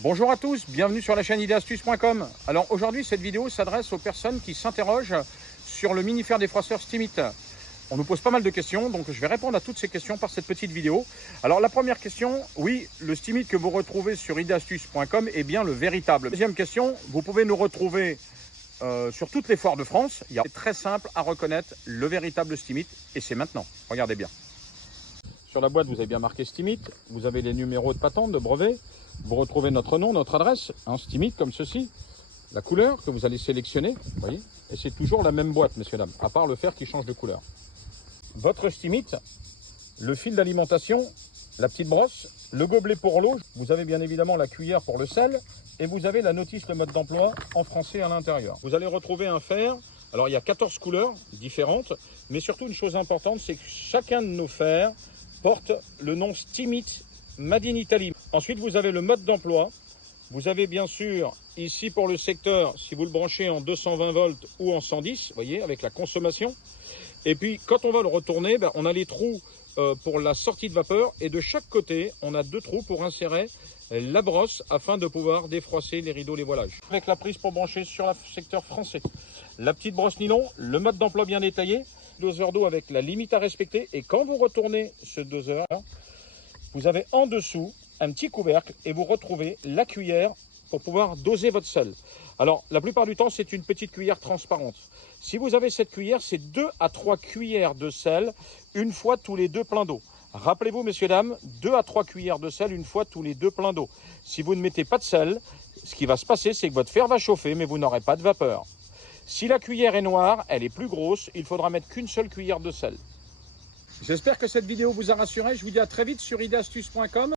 Bonjour à tous, bienvenue sur la chaîne ideastuce.com. Alors aujourd'hui, cette vidéo s'adresse aux personnes qui s'interrogent sur le Mini-Fer défroisseur Steamit. On nous pose pas mal de questions, donc je vais répondre à toutes ces questions par cette petite vidéo. Alors la première question, oui, le Steamit que vous retrouvez sur ideastuce.com est bien le véritable. Deuxième question, vous pouvez nous retrouver sur toutes les foires de France. C'est très simple à reconnaître le véritable Steamit et c'est maintenant. Regardez bien. Sur la boîte, vous avez bien marqué Steamit, vous avez les numéros de patente, de brevet, vous retrouvez notre nom, notre adresse, un Steamit comme ceci, la couleur que vous allez sélectionner, vous voyez, et c'est toujours la même boîte, messieurs, dames, à part le fer qui change de couleur. Votre Steamit, le fil d'alimentation, la petite brosse, le gobelet pour l'eau, vous avez bien évidemment la cuillère pour le sel, et vous avez la notice, le mode d'emploi en français à l'intérieur. Vous allez retrouver un fer, alors il y a 14 couleurs différentes, mais surtout une chose importante, c'est que chacun de nos fers porte le nom Steamit Made in Italy. Ensuite, vous avez le mode d'emploi. Vous avez bien sûr ici pour le secteur, si vous le branchez en 220 volts ou en 110, vous voyez, avec la consommation. Et puis, quand on va le retourner, on a les trous pour la sortie de vapeur. Et de chaque côté, on a deux trous pour insérer la brosse afin de pouvoir défroisser les rideaux, les voilages. Avec la prise pour brancher sur le secteur français. La petite brosse nylon, le mode d'emploi bien détaillé. Doseur d'eau avec la limite à respecter. Et quand vous retournez ce doseur, vous avez en dessous un petit couvercle et vous retrouvez la cuillère pour pouvoir doser votre sel. Alors, la plupart du temps, c'est une petite cuillère transparente. Si vous avez cette cuillère, c'est 2 à 3 cuillères de sel une fois tous les 2 pleins d'eau. Rappelez-vous, messieurs, dames, 2 à 3 cuillères de sel une fois tous les 2 pleins d'eau. Si vous ne mettez pas de sel, ce qui va se passer, c'est que votre fer va chauffer, mais vous n'aurez pas de vapeur. Si la cuillère est noire, elle est plus grosse, il faudra mettre qu'une seule cuillère de sel. J'espère que cette vidéo vous a rassuré. Je vous dis à très vite sur ideastuce.com.